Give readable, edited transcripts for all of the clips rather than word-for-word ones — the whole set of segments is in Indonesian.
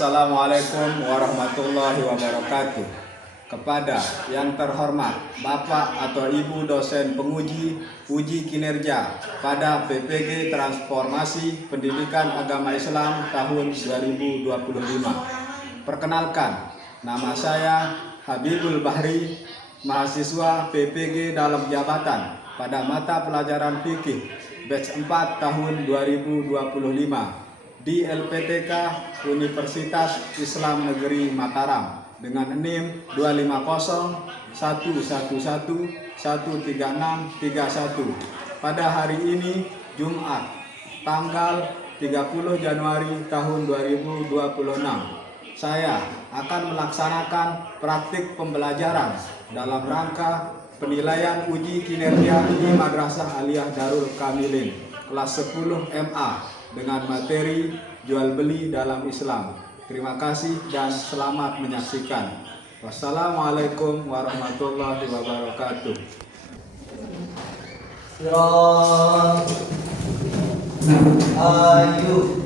Assalamualaikum warahmatullahi wabarakatuh. Kepada yang terhormat Bapak atau Ibu dosen penguji uji kinerja pada PPG Transformasi Pendidikan Agama Islam tahun 2025. Perkenalkan, nama saya Habibul Bahri, mahasiswa PPG dalam jabatan pada mata pelajaran fikih batch 4 tahun 2025 di LPTK Universitas Islam Negeri Mataram dengan NIM 25011113631 pada hari ini Jumat tanggal 30 Januari tahun 2026. Saya akan melaksanakan praktik pembelajaran dalam rangka penilaian uji kinerja di Madrasah Aliyah Darul Kamilin kelas 10 MA dengan materi jual beli dalam Islam. Terima kasih dan selamat menyaksikan. Wassalamualaikum warahmatullahi wabarakatuh. Ayo.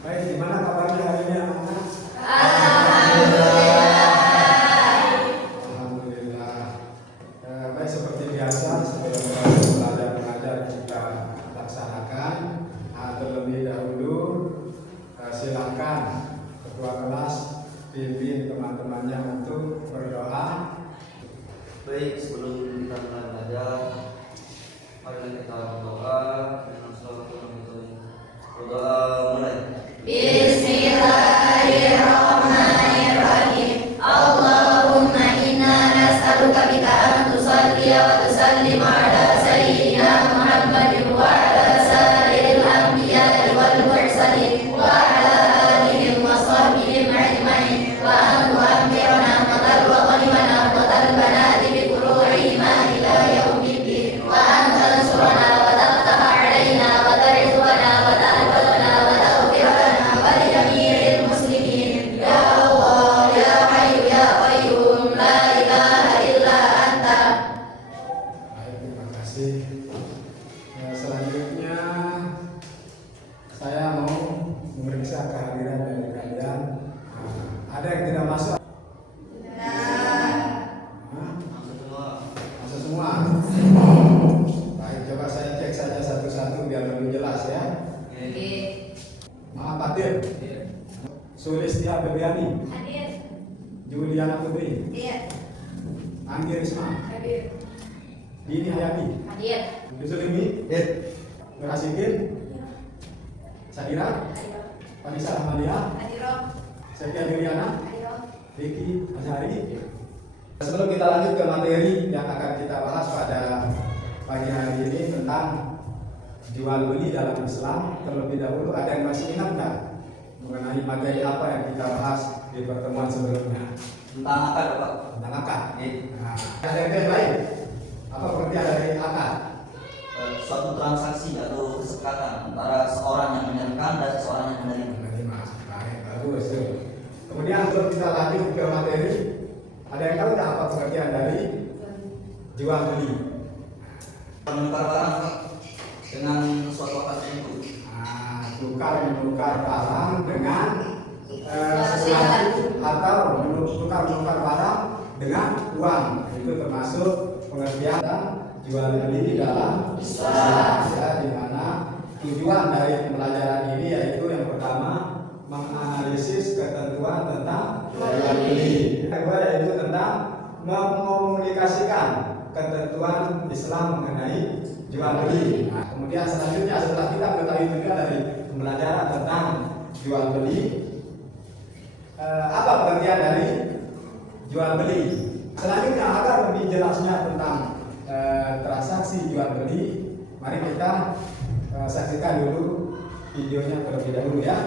Baik, gimana kabarnya hari ini anak-anak? Alhamdulillah. Baik, seperti biasa sebelum belajar kita laksanakan. Terlebih dahulu silakan ketua kelas pimpin teman-temannya untuk berdoa. Baik, sebelum kita mulai belajar, mari kita berdoa dengan sholawat berdoa mulai. Bismillahirrahmanirrahim. Allahumma inna nas'aluka bika an tusalliya wa tusallim ala sayyidina Muhammadin wa ala sairil anbiya'i wal mursalin wa ala alihim wa sahbihim ajma'in wa an tu'ammirana matal wa qalimana matal banati bi furu'ihima ila yaumiddin wa an tansurana wa taftaha alaina wa tarzuqana wa ta'alfana wa taghfirana wa li jami'il muslimin ya Allah ya Hayyu ya Qayyum la ilaha illa anta. Baik, terima kasih. Selanjutnya saya mau memeriksa kehadiran dari kalian. Ada yang tidak masuk? Masuk semua. Masuk semua. Baik, coba saya cek saja satu-satu biar lebih jelas ya. Maaf Fatir, Sulistia Febriani, Hadir. Juliana Putri, Hadir. Anggi Risma, Hadir. Dini Hayati, Hadir. Yusulimi, Nur Asikin, Sadira, Vanessa Ahmadiyah, Hadir. Sekia Liliana, Hadir. Ricky Azhari. Sebelum kita lanjut ke materi yang akan kita bahas pada pagi hari ini tentang jual beli dalam Islam, terlebih dahulu ada yang masih ingat nggak mengenai materi apa yang kita bahas di pertemuan sebelumnya? Tentang akad, Pak. Tentang akad. Nah, ada yang lain? Apa pengertian dari akad? Suatu transaksi atau kesepakatan antara seorang yang menyerahkan dan seseorang yang menerima. Menerima. Baik, bagus. Kemudian sebelum kita lanjut ke materi, ada yang tahu nggak apa pengertian dari jual beli? Menukar barang, Pak, dengan suatu akad tertentu. Tukar menukar barang dengan sesuatu atau menukar barang dengan uang, itu termasuk pengertian jual beli dalam Islam. Ya, di mana tujuan dari pembelajaran ini yaitu yang pertama menganalisis ketentuan tentang jual beli, yang kedua yaitu tentang mengkomunikasikan ketentuan Islam mengenai jual beli. Nah, kemudian selanjutnya setelah kita mengetahui tujuan dari pembelajaran tentang jual beli, apa pengertian dari jual beli? Selanjutnya agar lebih jelasnya tentang transaksi jual beli, mari kita saksikan dulu videonya terlebih dahulu ya.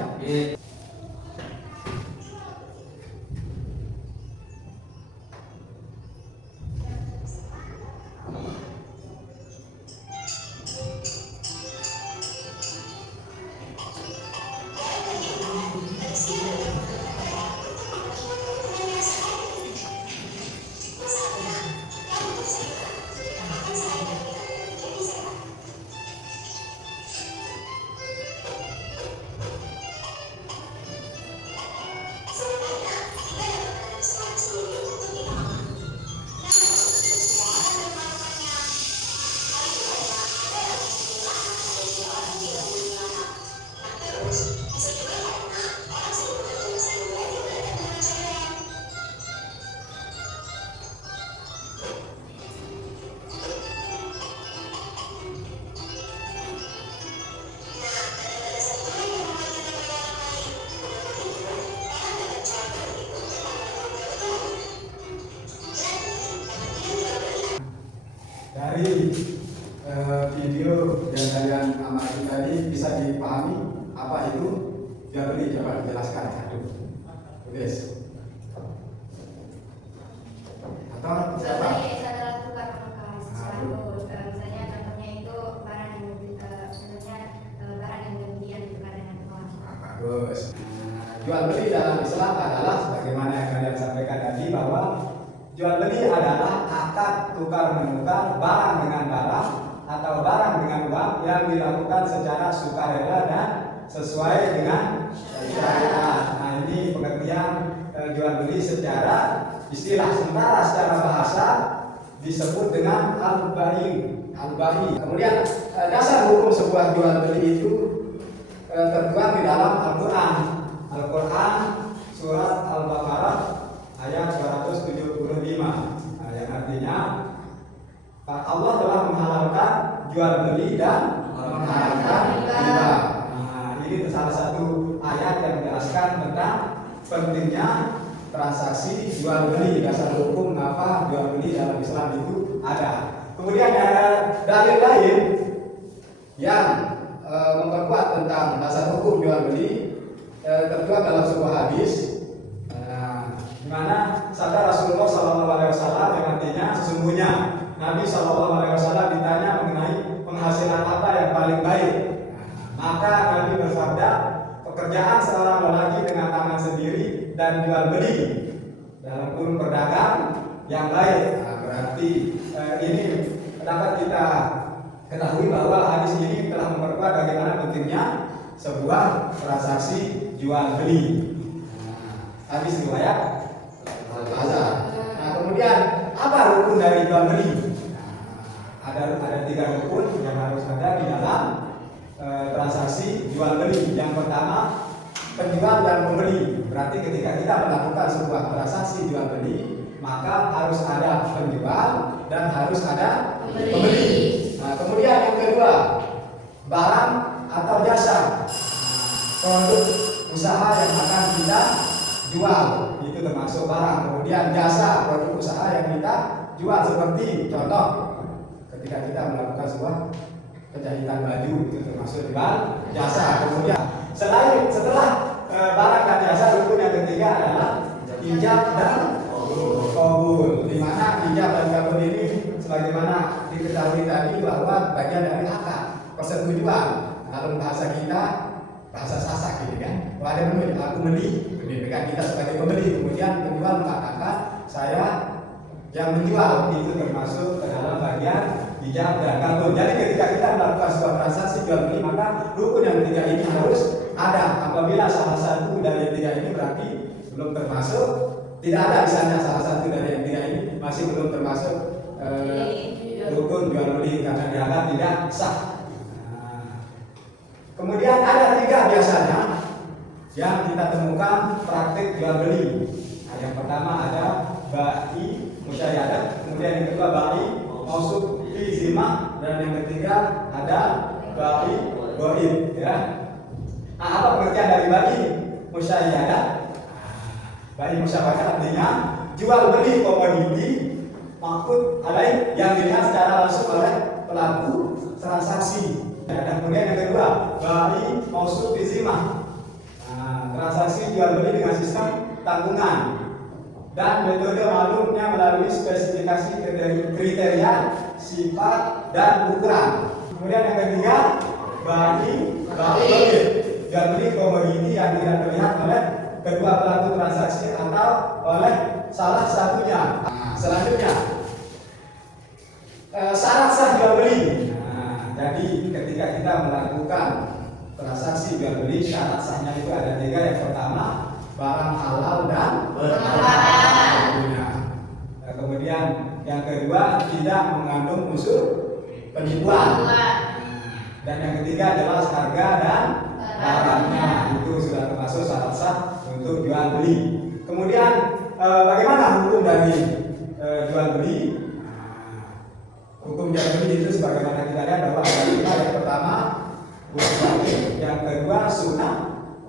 dari video yang kalian amati tadi bisa dipahami apa itu jual beli? Coba dijelaskan satu. Tulis. Atau siapa? Jual beli adalah tukar menukar sesuatu. Misalnya contohnya itu barang yang sebenarnya barang yang kemudian ditukar dengan uang. Bagus. Jual beli dalam Islam adalah sebagaimana yang kalian sampaikan tadi, bahwa jual beli adalah akad tukar menukar barang dengan barang atau barang dengan uang yang dilakukan secara sukarela dan sesuai dengan syariat. Nah, ini pengertian jual beli secara istilah. Sementara secara bahasa disebut dengan al-bai'. Kemudian dasar hukum sebuah jual beli itu tertuang di dalam Al-Quran surat Al-Baqarah ayat 275, yang artinya Allah telah menghalalkan jual beli dan mengharamkan riba. Nah, ini salah satu ayat yang menjelaskan tentang pentingnya transaksi jual beli. Dasar hukum apa jual beli dalam Islam itu ada. Kemudian ada dalil lain yang memperkuat tentang dasar hukum jual beli, tertuang dalam sebuah hadis, di mana sabda Rasulullah SAW yang artinya sesungguhnya Nabi SAW ditanya mengenai penghasilan apa yang paling baik. Maka Nabi bersabda, pekerjaan seorang lelaki dengan tangan sendiri dan jual beli dalam kurung berdagang yang baik. Nah, berarti ini dapat kita ketahui bahwa hadis ini telah memperkuat bagaimana pentingnya sebuah transaksi jual beli. Hadis riwayat Al-Azhar. Nah, kemudian apa rukun dari jual beli? Ada 3 rukun yang harus ada di dalam transaksi jual beli. Yang pertama, penjual dan pembeli. Berarti ketika kita melakukan sebuah transaksi jual beli, maka harus ada penjual dan harus ada pembeli. Nah, kemudian yang kedua, barang atau jasa, produk usaha yang akan kita jual itu termasuk barang. Kemudian jasa, produk usaha yang kita jual, seperti contoh ketika kita melakukan sebuah penjahitan baju itu termasuk jual jasa. Kemudian setelah barang dan jasa, rukun yang ketiga adalah ijab dan qabul, di mana ijab dan qabul ini sebagaimana diketahui tadi bahwa bagian dari akad persetujuan. Dalam bahasa kita, bahasa Sasak gitu kan, kalau ada pembeli, aku beli, kebijakan kita sebagai pembeli, kemudian penjual mengatakan saya yang menjual, itu termasuk ke dalam bagian ijab dan qabul. Jadi ketika kita melakukan sebuah transaksi jual beli, maka rukun yang ketiga ini harus ada. Apabila salah satu dari 3 ini berarti belum termasuk, tidak ada misalnya salah satu dari yang 3 ini masih belum termasuk rukun jual beli karena dianggap tidak sah. Kemudian ada 3 biasanya yang kita temukan praktik jual beli. Nah, yang pertama ada bai musyayadah, kemudian yang kedua bai mausuf fi zimah, dan yang ketiga ada bai goib. Ya. Nah, apa pengertian dari bai musyayadah? Bai musyayadah artinya jual beli komoditi maksud alaih yang dilihat secara langsung oleh pelaku transaksi. Dan kemudian yang kedua, bai mausuf fi zimah. Nah, transaksi jual beli dengan sistem tanggungan dan metode malumnya melalui spesifikasi kriteria, sifat dan ukuran. Kemudian yang ketiga, bai goib, jual beli komoditi yang tidak terlihat oleh kedua pelaku transaksi atau oleh salah satunya. Nah, selanjutnya, syarat sah jual beli. Jadi ketika kita melakukan transaksi jual beli, syarat sahnya itu ada 3. Yang pertama, barang halal dan bermanfaat. Kemudian yang kedua, tidak mengandung unsur penipuan. Dan yang ketiga, jelas harga dan barangnya. Itu sudah termasuk syarat sah untuk jual beli. Kemudian bagaimana hukum dari jual beli? Hukum jual beli itu sebagaimana kita lihat bahwa ada 5. Yang pertama wajib, yang kedua sunnah,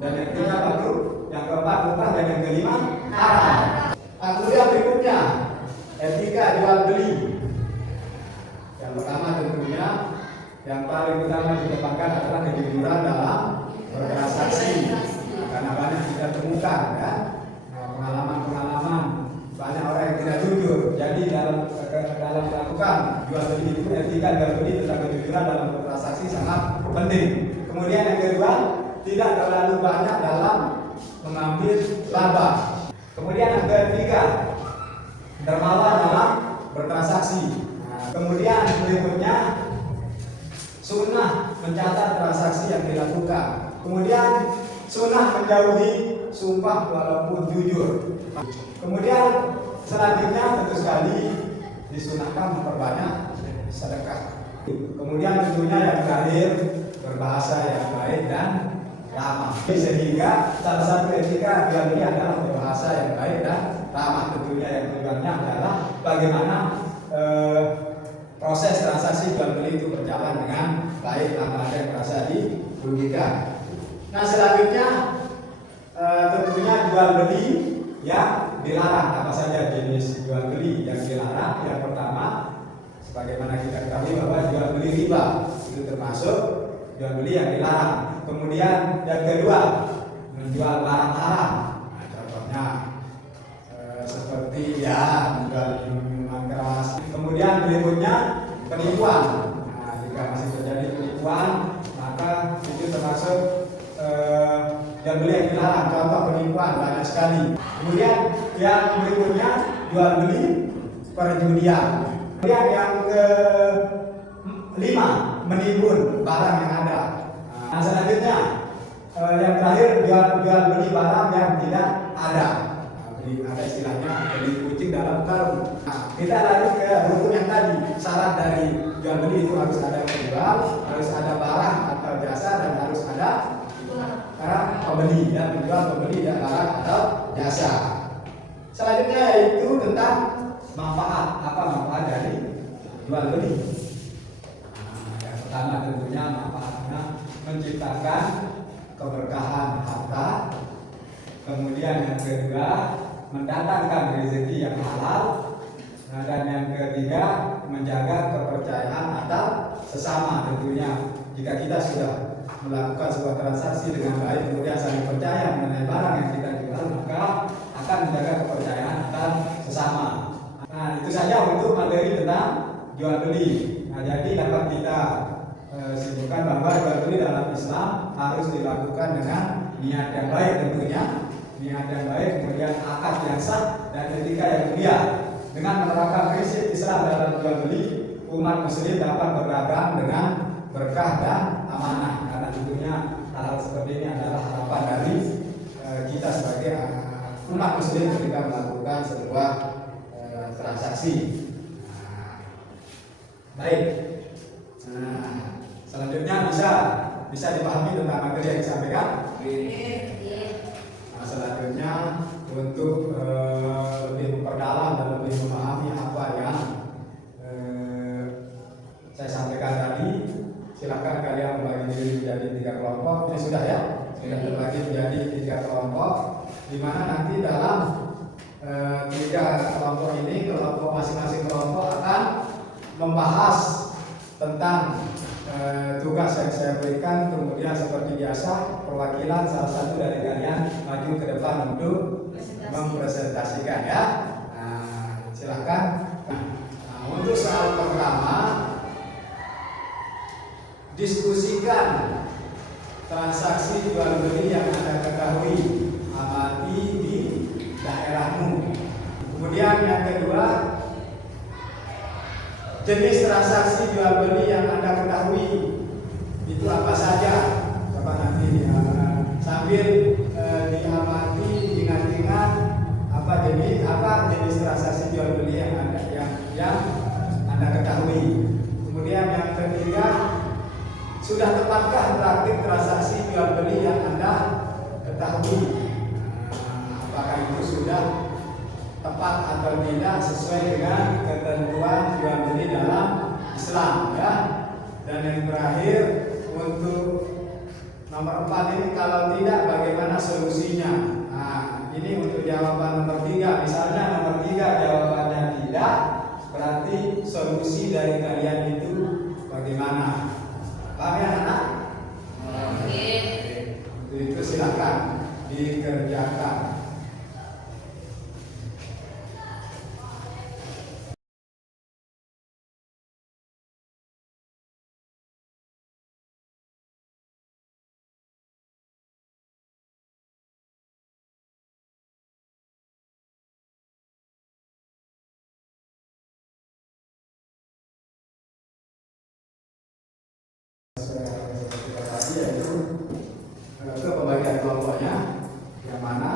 dan yang ketiga makruh, yang keempat mubah, dan yang kelima haram. Kemudian berikutnya etika jual beli. Yang yang paling utama dikedepankan adalah kejujuran dalam bertransaksi. Karena banyak kita temukan ya pengalaman-pengalaman banyak orang yang tidak jujur. Jadi dalam melakukan jual beli itu etika jual beli tentang kejujuran dalam bertransaksi sangat penting. Kemudian yang kedua, tidak terlalu banyak dalam mengambil laba. Kemudian yang ketiga, dermawan dalam bertransaksi. Kemudian berikutnya, sunnah mencatat transaksi yang dilakukan. Kemudian sunnah menjauhi sumpah walaupun jujur. Kemudian selanjutnya tentu sekali disunahkan memperbanyak sedekah. Kemudian tentunya yang terakhir berbahasa yang baik dan ramah. Sehingga salah satu etika jual beli adalah berbahasa yang baik dan ramah. Tentunya yang tujuannya adalah bagaimana proses transaksi jual beli itu berjalan dengan baik tanpa ada yang merasa dirugikan. Nah selanjutnya tentunya jual beli yang dilarang. Apa saja jenis jual beli yang dilarang? Yang pertama, sebagaimana kita ketahui bahwa jual beli riba itu termasuk jual beli yang dilarang. Kemudian yang kedua, menjual barang haram. Nah, contohnya seperti ya menjual minuman keras. Kemudian berikutnya penipuan. Nah, jika masih terjadi penipuan, maka itu termasuk jual beli yang dilarang. Contoh penipuan banyak sekali. Kemudian yang berikutnya jual beli perjudian. Kemudian yang kelima, menimbun barang yang ada. Nah selanjutnya yang terakhir jual beli barang yang tidak ada. Ada istilahnya beli kucing dalam karung. Nah, kita lanjut ke rukun yang tadi. Syarat dari jual beli itu harus ada penjual, harus ada barang atau jasa, dan harus ada pembeli, ya, penjual, pembeli, dan barang atau jasa. Selanjutnya yaitu tentang manfaat. Apa manfaat dari jual beli? Nah, yang pertama tentunya manfaatnya menciptakan keberkahan harta. Kemudian yang kedua, mendatangkan rezeki yang halal. Nah, dan yang ketiga, menjaga kepercayaan atau sesama. Tentunya jika kita sudah melakukan sebuah transaksi dengan baik, kemudian saling percaya mengenai barang yang kita jual, maka akan menjaga kepercayaan antar sesama. Nah, itu saja untuk materi tentang jual beli. Nah, jadi dapat kita simpulkan bahwa jual beli dalam Islam harus dilakukan dengan niat yang baik tentunya. Niat yang baik, kemudian akad yang sah, dan etika yang mulia. Dengan menerapkan prinsip Islam dalam jual beli, umat muslim dapat berdagang dengan berkah dan amanah. Karena tentunya hal seperti ini adalah harapan dari kita sebagai umat muslim ketika melakukan sebuah transaksi. Baik. Nah, selanjutnya bisa dipahami tentang materi yang disampaikan. Nah, selanjutnya untuk lebih memperdalam dan lebih memahami apa yang saya sampaikan tadi, silakan kalian membagi diri menjadi 3 kelompok. Ini sudah ya, sudah terbagi menjadi 3 kelompok, di mana nanti dalam 3 kelompok ini, kelompok masing-masing kelompok akan membahas tentang tugas yang saya berikan. Kemudian seperti biasa, perwakilan salah satu dari kalian maju ke depan untuk mempresentasikan ya. Nah, silakan. Nah, untuk soal pertama, diskusikan transaksi jual beli yang Anda ketahui, amati di daerahmu. Kemudian yang kedua, jenis transaksi jual beli yang Anda ketahui itu apa saja? Coba nanti sambil diamati, ingat-ingat apa jenis transaksi jual beli yang Anda ketahui. Kemudian yang ketiga, sudah tepatkah praktik transaksi jual beli yang Anda ketahui? Apakah itu sudah tepat atau tidak sesuai dengan ketentuan jual beli dalam Islam ya. Dan yang terakhir, untuk nomor 4 ini, kalau tidak bagaimana solusinya? Nah, ini untuk jawaban nomor 3. Misalnya nomor 3 jawabannya tidak, berarti solusi dari kalian itu bagaimana? Paham ya anak? Oke. Itu silakan dikerjakan. Tadi yaitu ke pembagian kelompoknya, yang mana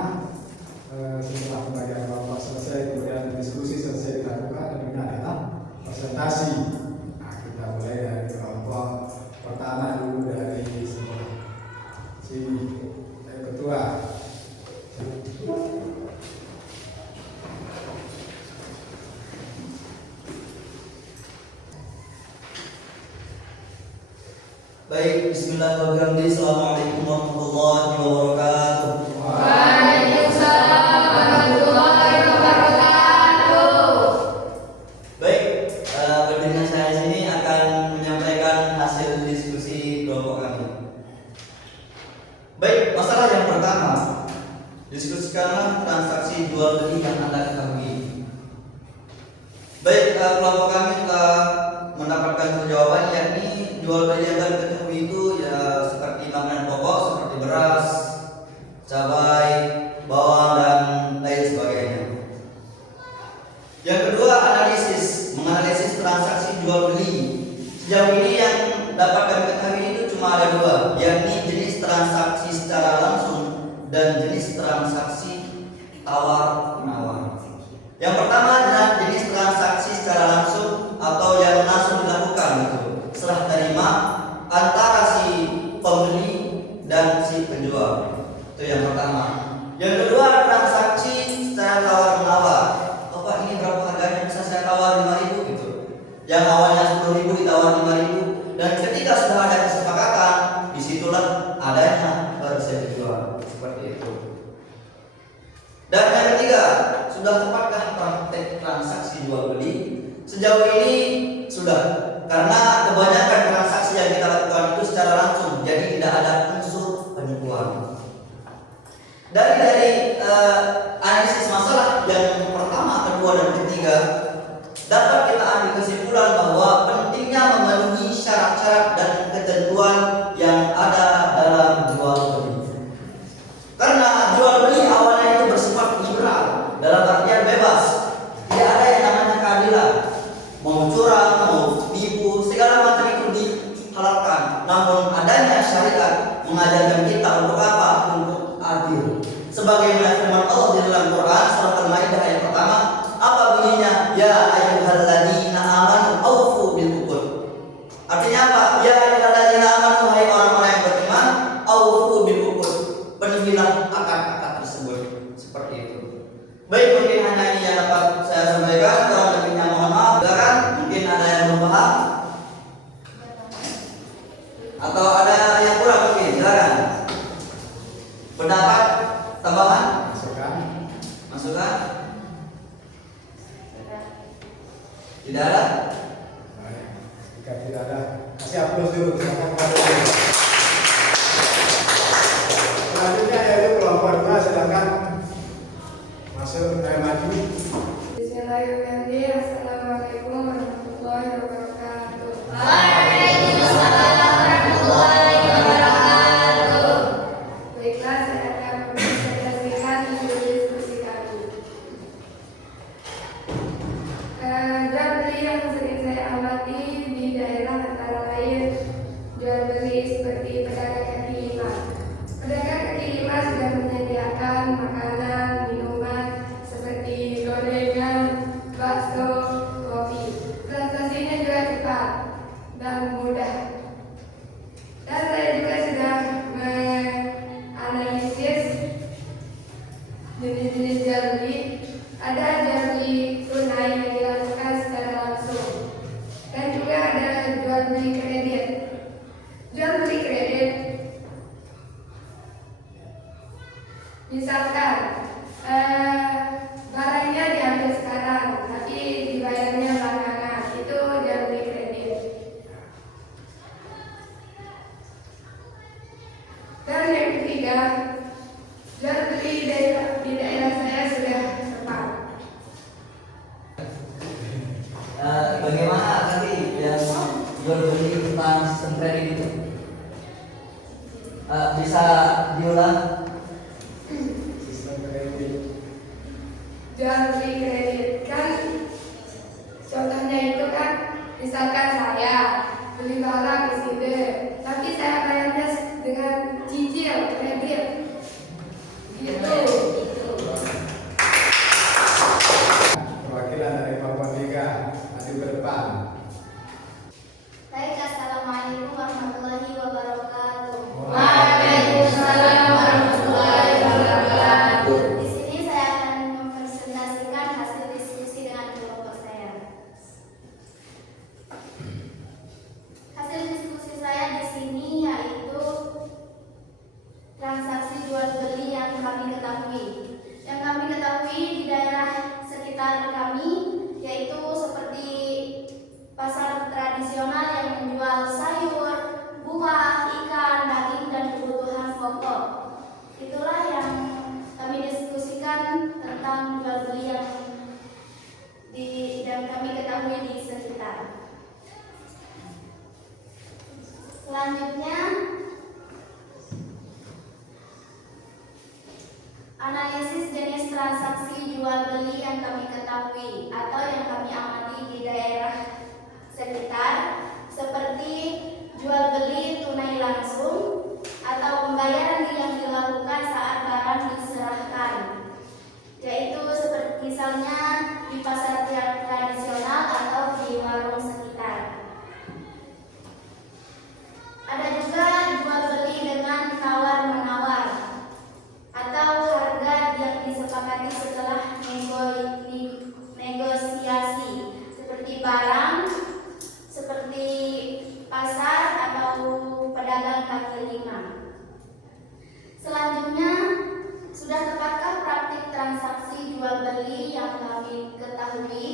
setelah pembagian kelompok selesai, kemudian diskusi selesai dilakukan, dan ini adalah presentasi. Nah, kita mulai dari kelompok pertama dulu dari sebelah sini, dari ketua. Baik, bismillahirrahmanirrahim. Assalamualaikum warahmatullahi wabarakatuh. Waalaikumsalam warahmatullahi wabarakatuh. Baik, berdirinya saya di sini akan menyampaikan hasil diskusi kelompok kami. Baik, masalah yang pertama, diskusikanlah transaksi jual beli yang Anda ketahui. Baik, kelompok kami telah mendapatkan jawaban, yakni jual beli yang Anda ketahui itu ya seperti makanan pokok seperti beras, cabai, bawang, dan lain sebagainya. Yang kedua, menganalisis transaksi jual beli. Sejauh ini yang dapat kami ketahui itu cuma ada dua, yakni jenis transaksi secara langsung dan jenis transaksi tawar menawar. Yang pertama adalah jenis transaksi secara langsung atau yang langsung dilakukan itu serah terima antara si pembeli dan si penjual. Itu yang pertama. Yang kedua, transaksi secara tawar menawar. Oh Pak, ini berapa harganya, bisa saya tawar 5.000 gitu. Yang awalnya 10.000 ditawar 5.000, dan ketika sudah ada kesepakatan, disitulah adanya baru saya dijual. Seperti itu. Dan yang ketiga, sudah tepatkah praktek transaksi jual beli? Sejauh ini sudah, karena kebanyakan transaksi yang kita lakukan itu secara langsung, jadi tidak ada unsur penipuan. Dari analisis masalah yang pertama, kedua, dan ketiga, dapat kita ambil kesimpulan bahwa pentingnya memenuhi syarat-syarat dan ketentuan yang ada dalam jual beli. Karena jual beli awalnya itu bersifat liberal, dalam artian bebas, tidak ada yang namanya keadilan. Mau curang, mau tipu, segala macam itu dihalalkan. Namun adanya syariat mengajarkan kita untuk apa? Untuk adil. Sebagaimana firman Allah di dalam Quran surah Al-Maidah ayat pertama, apa bunyinya? Ya ayyuhalladzina amanu aufu bil uqud. Artinya apa? Ya ayyuhalladzina amanu, hai orang-orang yang beriman, aufu bil uqud. Penuhilah akad-akad tersebut. Seperti itu. Baik, mungkin hanya ini yang dapat saya sampaikan. Kurang lebihnya mohon maaf. Silakan, mungkin ada yang belum paham atau ada yang kurang mungkin. Silakan. Pendapat tambahan? Masukan? Tidak ada? Baik. Jika tidak ada, kasih aplaus dulu. Selanjutnya yaitu kelompok 2, silakan masuk maju. Bismillahirrahmanirrahim. Assalamualaikum warahmatullahi wabarakatuh. Waalaikumsalam warahmatullahi wabarakatuh. Baiklah, saya akan mempresentasikan hasil diskusi kami. Jual beli yang sering saya amati di daerah antara lain jual beli seperti pedagang kaki lima. Pedagang kaki lima sudah menyediakan makanan, minuman seperti gorengan, bakso, kopi. Transaksinya juga cepat dan mudah. Dan saya juga sudah menganalisis jenis-jenis jual beli. Ada jual beli tunai yang dilakukan secara langsung, dan juga ada jual beli kredit. Jual beli kredit, misalkan depan. Baik, assalamualaikum warahmatullahi wabarakatuh. Waalaikumsalam warahmatullahi wabarakatuh. Di sini saya akan mempresentasikan hasil diskusi dengan kelompok saya. Hasil diskusi saya di sini yaitu transaksi jual beli yang kami ketahui. Yang kami ketahui di daerah sekitar kami yaitu seperti pasar tradisional yang menjual sayur, buah, ikan, daging, dan kebutuhan pokok. Itulah yang kami diskusikan tentang jual beli yang kami ketahui di sekitar. Selanjutnya, analisis jenis transaksi jual beli yang kami ketahui atau yang kami amati di daerah sekitar, seperti jual beli tunai langsung atau pembayaran yang dilakukan saat barang diserahkan, yaitu seperti misalnya di pasar tradisional atau di warung sekitar. Ada juga jual beli dengan tawar-menawar atau harga yang disepakati setelah negosiasi, seperti barang, seperti pasar atau pedagang kaki lima. Selanjutnya, sudah tepatkah praktik transaksi jual beli yang kami ketahui?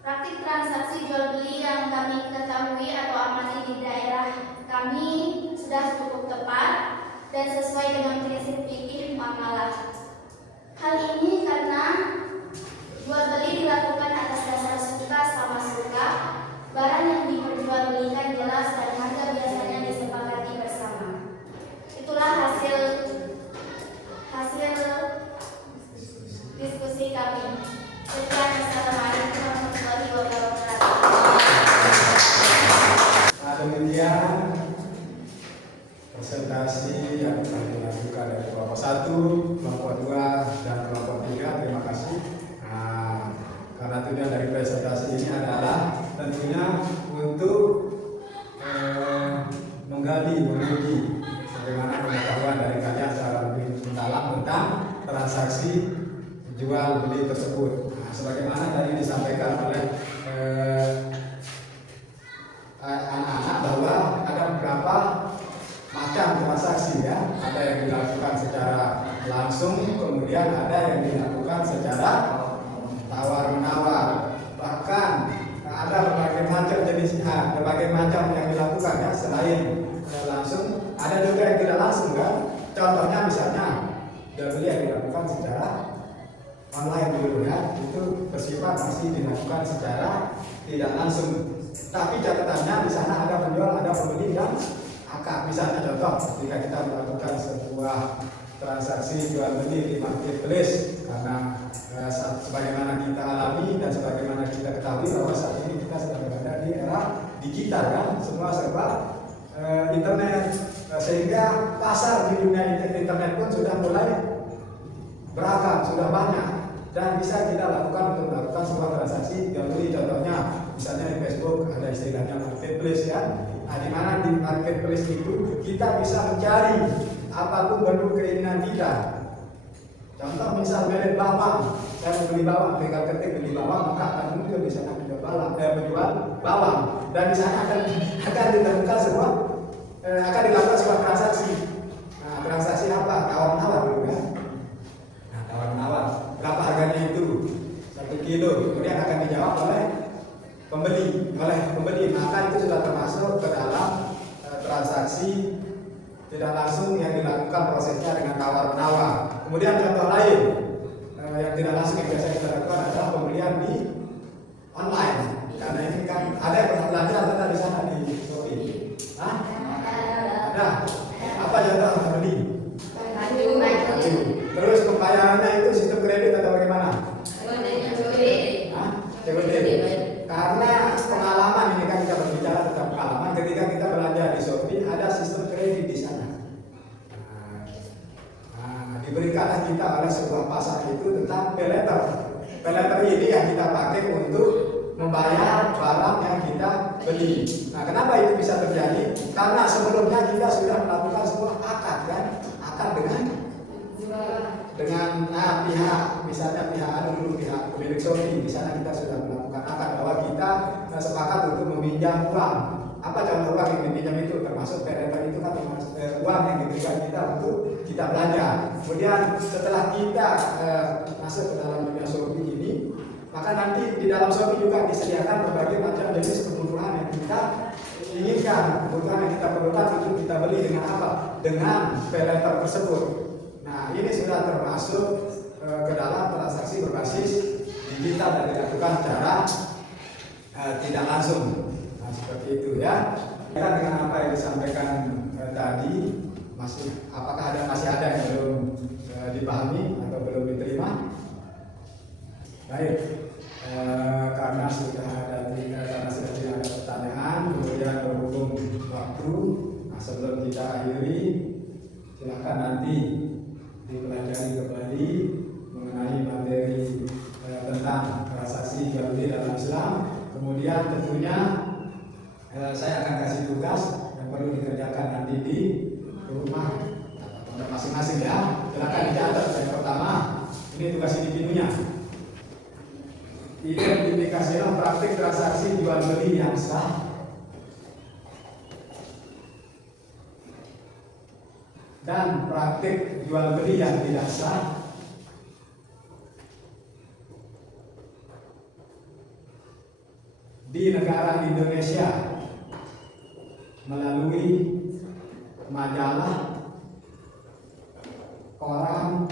Praktik transaksi jual beli yang kami ketahui atau amati di daerah kami sudah cukup tepat dan sesuai dengan prinsip fikih muamalah. Hal ini karena jual beli dilakukan atas dasar suka sama suka, barang yang diperjualbelikan jelas dan harga biasanya disepakati bersama. Itulah hasil diskusi kami. Sekian, assalamualaikum warahmatullahi wabarakatuh. Nah, demikian presentasi yang telah dilakukan dari kelompok 1, kelompok 2, dan kelompok 3. Terima kasih. Nah, karena tujuan dari presentasi ini adalah tentunya untuk menggali, menguji bagaimana pengetahuan dari kalian secara lebih mendalam tentang transaksi jual beli tersebut. Nah, sebagaimana tadi disampaikan oleh anak-anak bahwa ada beberapa macam transaksi, ya. Ada yang dilakukan secara langsung, kemudian ada yang dilakukan secara tawar-menawar. Bahkan ada berbagai macam jenisnya, berbagai macam yang dilakukan, ya. Selain langsung, ada juga yang tidak langsung, kan. Contohnya misalnya jual beli yang dilakukan secara online dulu, ya. Itu bersifat masih dilakukan secara tidak langsung. Tapi catatannya di sana ada penjual, ada pembeli dan akad. Misalnya contoh, ketika kita melakukan sebuah transaksi jual beli di marketplace, karena sebagaimana kita alami dan sebagaimana kita ketahui bahwa saat ini kita sedang berada di era digital, kan, semua serba internet, sehingga pasar di dunia internet pun sudah mulai beragam, sudah banyak, dan bisa kita lakukan untuk melakukan sebuah transaksi jual beli. Contohnya misalnya di Facebook ada istilahnya marketplace, ya. Nah, di mana di marketplace itu kita bisa mencari apapun bentuk keinginan kita. Contoh misal merek bawang, saya mau beli bawang, tinggal ketik beli bawang, maka akan muncul di sana menjual bawang, dan di sana akan ditemukan sebuah akan dilakukan sebuah transaksi. Nah, transaksi apa? Tawar-menawar dulu, ya. Nah, tawar-menawar, berapa harganya itu? 1 kilo, kemudian akan dijawab oleh pembeli, maka itu sudah termasuk ke dalam transaksi tidak langsung yang dilakukan prosesnya dengan tawar-menawar. Kemudian contoh lain yang tidak langsung yang biasa kita lakukan adalah pembelian di online. Karena ini kan ada yang pernah belajar ada di sana di Shopee. Hah? Ada. Apa contoh beli? Baju. Terus pembayarannya itu sistem kredit atau bagaimana? COD. Karena pengalaman ini kan kita berbicara tentang pengalaman ketika kita belanja di Shopee ada sistem kredit di sana. Diberikanlah kita oleh sebuah sama pasar itu tentang pay letter. Pay letter ini yang kita pakai untuk membayar barang yang kita beli. Nah, kenapa itu bisa terjadi? Karena sebelumnya kita sudah melakukan sebuah akad kan, akad dengan pihak, misalnya pihak pemilik Shopee. Di sana kita sudah melakukan akad bahwa kita sepakat untuk meminjam uang. Apa contoh uang yang dipinjam itu? Termasuk pay letter itu kan uang yang diberikan kita untuk kita belanja. Kemudian setelah kita masuk ke dalam dunia Shopee ini, maka nanti di dalam Shopee juga disediakan berbagai macam jenis kebutuhan yang kita inginkan, kebutuhan yang kita perlukan untuk kita beli dengan apa? Dengan pay letter tersebut. Nah, ini sudah termasuk ke dalam transaksi berbasis digital dan dilakukan secara tidak langsung. Nah, seperti itu ya. Kita dengan apa yang disampaikan tadi, apakah masih ada yang belum dipahami atau belum diterima? Baik, karena sudah tidak ada pertanyaan, kemudian berhubung waktu, nah sebelum kita akhiri, silakan nanti dipelajari kembali mengenai materi tentang transaksi jual beli dalam Islam. Kemudian tentunya saya akan kasih tugas yang perlu dikerjakan nanti di rumah masing-masing ya. Silakan dicatat. Yang pertama, ini tugas individunya. Identifikasikan praktik transaksi jual beli yang sah dan praktik jual beli yang tidak sah di negara Indonesia melalui majalah, koran,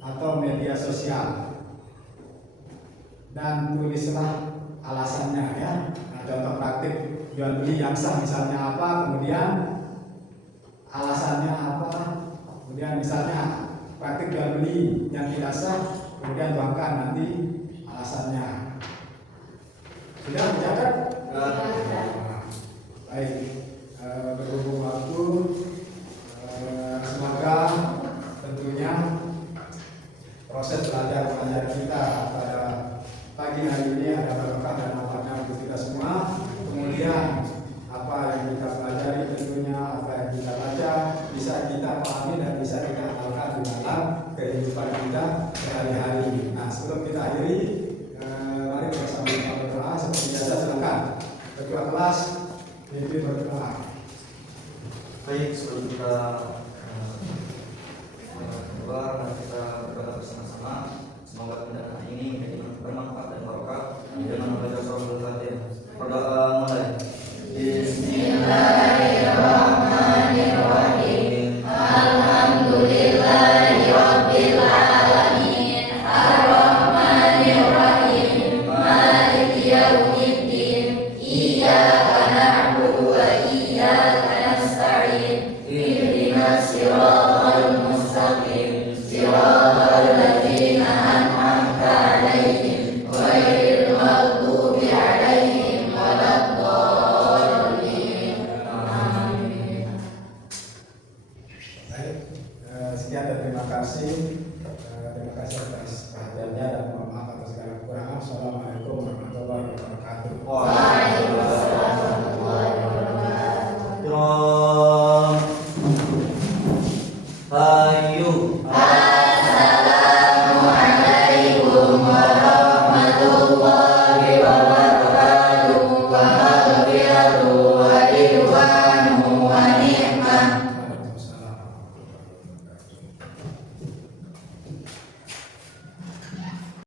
atau media sosial. Dan tulislah alasannya ya. Nah, contoh praktik jual beli yang sah misalnya apa, kemudian alasannya apa, kemudian misalnya praktik jual beli yang tidak sah, kemudian tuangkan nanti alasannya. Sudah dicatat? Baik, berhubung waktu, semoga tentunya proses belajar mengajar kita pada pagi hari ini ada berkah dan manfaatnya untuk kita semua. Kemudian apa yang kita pelajari tentunya, apa yang kita baca bisa kita pahami dan bisa kita amalkan di dalam kehidupan kita sehari-hari. Nah, sebelum kita akhiri, mari kita sama-sama berdoa. Seperti biasa, silakan ketua kelas pimpin berdoa. Baik, sebelum kita berdoa, kita berdoa bersama-sama. Semoga pendataan ini menjadi bermanfaat dan barokah. Dengan membaca surah Al-Fatihah, berdoa mulai. Bismillahirrahmanirrahim. Alhamdulillahi rabbil alamin. Ar-Rahmanirrahim. Maliki yaumiddin. Iyyaka na'budu wa iyyaka nasta'in. Ihdinas siratal mustaqim. Siratal ladzina